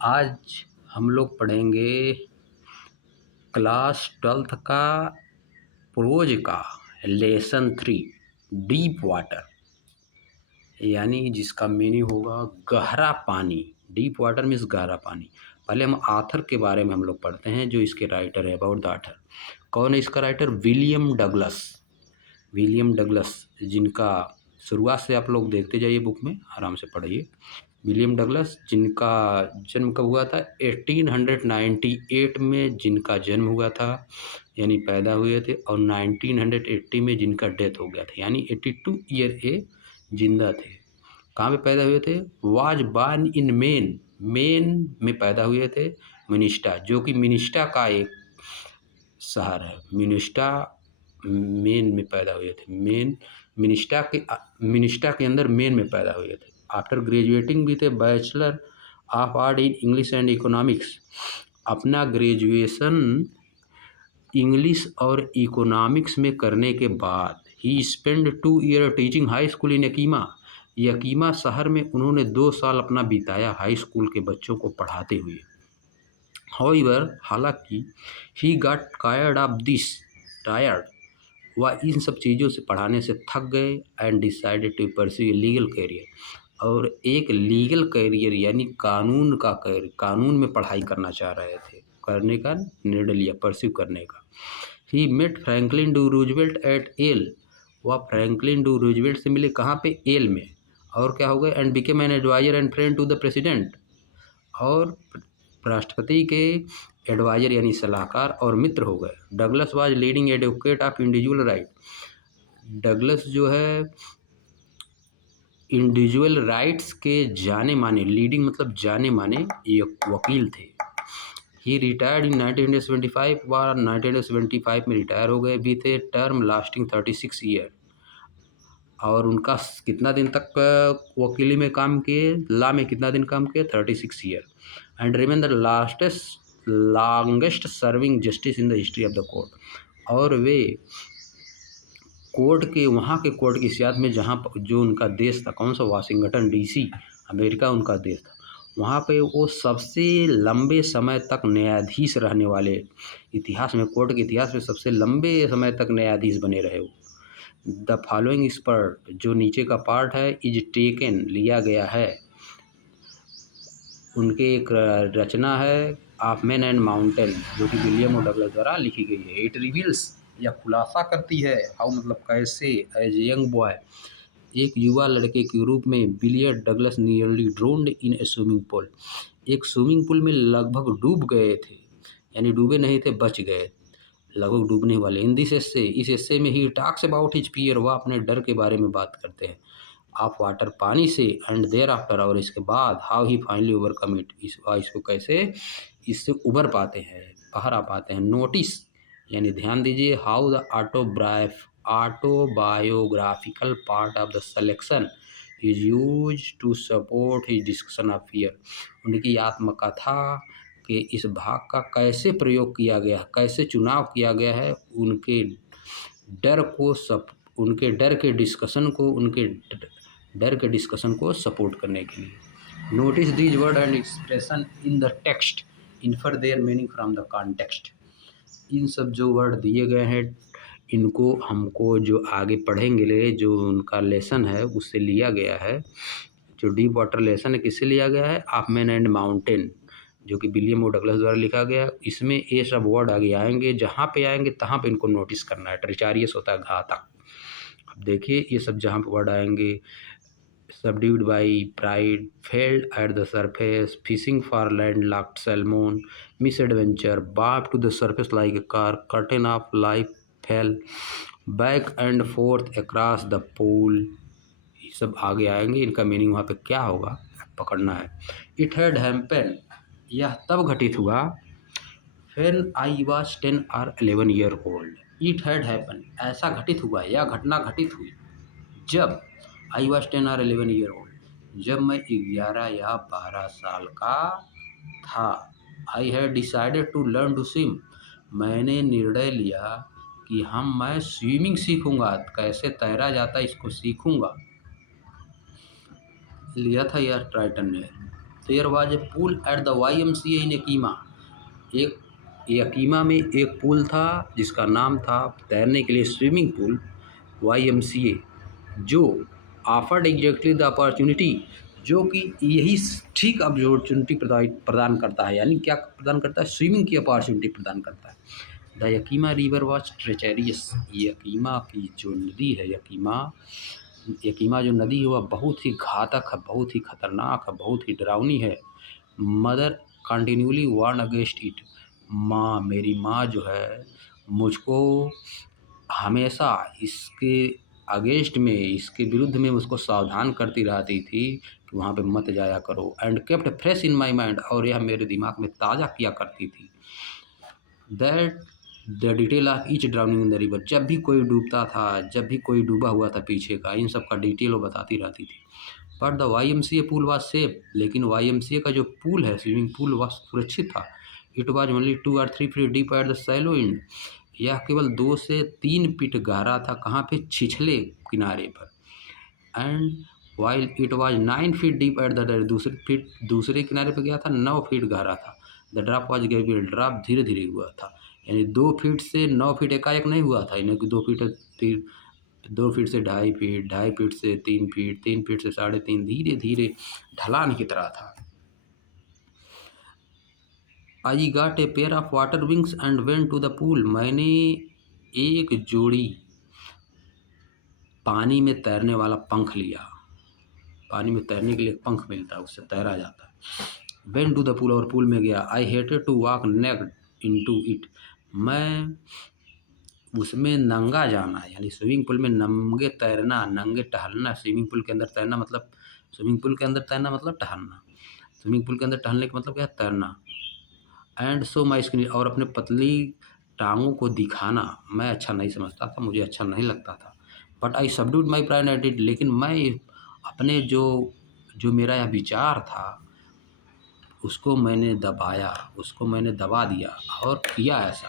आज हम लोग पढ़ेंगे क्लास 12th का प्रोज का लेसन 3 डीप वाटर, यानी जिसका मीनिंग होगा गहरा पानी। डीप वाटर मीन्स गहरा पानी। पहले हम आथर के बारे में हम लोग पढ़ते हैं, जो इसके राइटर है। अबाउट द आथर, कौन है इसका writer? William Douglas. William Douglas, जिनका शुरुआत से आप लोग देखते जाइए, बुक में आराम से पढ़िए। विलियम डगलस, जिनका जन्म कब हुआ था? 1898 में जिनका जन्म हुआ था, यानी पैदा हुए थे, और 1980 में जिनका डेथ हो गया था, यानी 82 ईयर ए जिंदा थे। कहाँ पे पैदा हुए थे? Was born in main. Main में पैदा हुए थे। मिनिस्टा, जो कि मिनिस्टा का एक शहर है। मिनिस्टा मेन में पैदा हुए थे। मिनिस्टा के अंदर मेन में पैदा हुए थे। आफ्टर ग्रेजुएटिंग भी थे bachelor of art in English and economics. अपना ग्रेजुएशन इंग्लिश और इकोनॉमिक्स में करने के बाद ही spend 2 year teaching high school in Yakima. Yakima शहर में उन्होंने 2 साल अपना बिताया हाई स्कूल के बच्चों को पढ़ाते हुए। हाउएवर, हालांकि ही गॉट टायर्ड, वह इन सब चीज़ों से पढ़ाने से थक गए and decided to pursue legal career, और एक लीगल करियर यानी कानून में पढ़ाई करना चाह रहे थे, करने का निर्णय लिया, परस्यू करने का। He met Franklin D Roosevelt et al, वह फ्रैंकलिन डी रूजवेल्ट से मिले कहाँ पे? एल में। और क्या हो गए? And became an advisor and friend to the president, और राष्ट्रपति के एडवाइजर यानी सलाहकार और मित्र हो गए। Douglas was leading advocate of individual right. Douglas जो है इंडिविजुअल राइट्स के जाने माने, लीडिंग मतलब जाने माने एक वकील थे। ही रिटायर्ड इन 1975, वह 1975 में रिटायर हो गए भी थे। टर्म लास्टिंग 36 ईयर, और उनका कितना दिन तक वकीली में काम किए? लॉ में कितना दिन काम किए? 36 year. And remain the longest serving justice in the history of the court, और वे कोर्ट के, वहाँ के कोर्ट की सियासत में, जहाँ जो उनका देश था, कौन सा? वाशिंगटन डीसी, अमेरिका उनका देश था। वहाँ पे वो सबसे लंबे समय तक न्यायाधीश रहने वाले, इतिहास में, कोर्ट के इतिहास में सबसे लंबे समय तक न्यायाधीश बने रहे वो। द फॉलोइंग इस पर, जो नीचे का पार्ट है, इज टेकन, लिया गया है, उनके एक रचना है ऑफ मैन एंड माउंटेन, जो कि विलियम डगलस द्वारा लिखी गई है। इट रिवील्स, यह खुलासा करती है, हाउ मतलब कैसे, एज यंग बॉय, एक युवा लड़के के रूप में, विलियम डगलस नियरली ड्रोन्ड इन ए स्विमिंग पूल, एक स्विमिंग पूल में लगभग डूब गए थे, यानी डूबे नहीं थे, बच गए, लगभग डूबने वाले। इन दिस एस्से, इस एस्से में he talks about his fear, वह अपने डर के बारे में बात करते हैं, ऑफ वाटर, पानी से, एंड देयर आफ्टर, और इसके बाद, how he finally overcome it, इसको कैसे इससे उबर पाते हैं, बाहर आ पाते हैं। नोटिस, यानी ध्यान दीजिए, how the autobiographical part of the selection is use to support his discussion of fear, उनकी आत्मकथा के इस भाग का कैसे प्रयोग किया गया, कैसे चुनाव किया गया है, डर को सब उनके डर के डिस्कशन को सपोर्ट करने के लिए। Notice these word and expression in the text, infer their meaning from the context. इन सब जो वर्ड दिए गए हैं, इनको हमको जो आगे पढ़ेंगे, जो उनका लेसन है, उससे लिया गया है। जो डीप वाटर लेसन है, किससे लिया गया है? ऑफ मैन एंड माउंटेन, जो कि विलियम डगलस द्वारा लिखा गया। इसमें ये सब वर्ड आगे आएंगे, जहाँ पे आएंगे तहाँ पे इनको नोटिस करना है। ट्रिचारियस होता है घातक। अब देखिए, ये सब जहाँ पे वर्ड आएंगे, subdued by pride, failed at the surface, fishing for landlocked salmon, misadventure, bobbed to the surface like a car, curtain of life fell, back and forth across the pool, ये सब आगे आएंगे, इनका मीनिंग वहाँ पे क्या होगा पकड़ना है। इट हैड हैम्पेन, यह तब घटित हुआ, when I was 10 or 11 year old, it had happened, ऐसा घटित हुआ, यह घटना घटित हुई जब आई वॉज 10 और 11 ईयर ओल्ड, जब मैं 11 या 12 साल का था। I had decided to learn to swim, मैंने निर्णय लिया कि मैं स्विमिंग सीखूंगा, कैसे तैरा जाता है इसको सीखूंगा, लिया था यह ट्राइटन ने। There was a pool at the YMCA in Yakima. एक यकीमा में एक पूल था जिसका नाम था तैरने के लिए स्विमिंग पूल YMCA, जो ऑफर्ड एग्जैक्टली द अपॉर्चुनिटी, जो कि यही ठीक अपॉर्चुनिटी प्रदान करता है। यानी क्या प्रदान करता है? स्विमिंग की अपॉर्चुनिटी प्रदान करता है। The Yakima river was treacherous. Yakima की जो नदी है, यकीमा जो नदी है वह बहुत ही घातक है, बहुत ही खतरनाक है, बहुत ही डरावनी है। Mother continuously warn against it. मेरी माँ जो है मुझको हमेशा इसके अगेंस्ट में, इसके विरुद्ध में मुझको सावधान करती रहती थी कि वहाँ पे मत जाया करो। And kept fresh in my mind, और यह मेरे दिमाग में ताज़ा किया करती थी। That the detail of each drowning in the river. जब भी कोई डूबता था, जब भी कोई डूबा हुआ था पीछे का, इन सब का डिटेल वो बताती रहती थी। But the YMCA pool was safe. लेकिन YMCA का जो पूल है, स्विमिंग पूल, वह सुरक्षित था। It was only 2 or 3 feet deep at the shallow end. यह केवल 2 से 3 फीट गहरा था। कहाँ पे? छिछले किनारे पर। And while it was 9 feet deep at the दूसरे किनारे पर गया था, 9 फीट गहरा था। The drop was gradual. Drop धीरे धीरे हुआ था। यानी 2 फीट से 9 फीट एकाएक नहीं हुआ था। यानी कि 2 फीट से 2.5 फीट, 2.5 फीट से 3 फीट, 3 फीट से 3.5, धीरे धीरे ढलान की तरह था। I got a pair of water wings and went to the pool. मैंने एक जोड़ी पानी में तैरने वाला पंख लिया। पानी में तैरने के लिए पंख मिलता है, उससे तैरा जाता है। वेंट टू द पूल, और पूल में गया। I hated to walk naked into it. मैं उसमें नंगा जाना, यानी स्विमिंग पूल में नंगे तैरना, नंगे टहलना। स्विमिंग पूल के अंदर तैरना मतलब, स्विमिंग पूल के अंदर तैरना मतलब टहलना। स्विमिंग पूल के अंदर टहलने का मतलब क्या है? तैरना। एंड सो माई स्किन, और अपने पतली टांगों को दिखाना मैं अच्छा नहीं समझता था, मुझे अच्छा नहीं लगता था। But I subdued my pride at it. लेकिन मैं अपने जो मेरा यह विचार था उसको मैंने दबाया, उसको मैंने दबा दिया और किया ऐसा।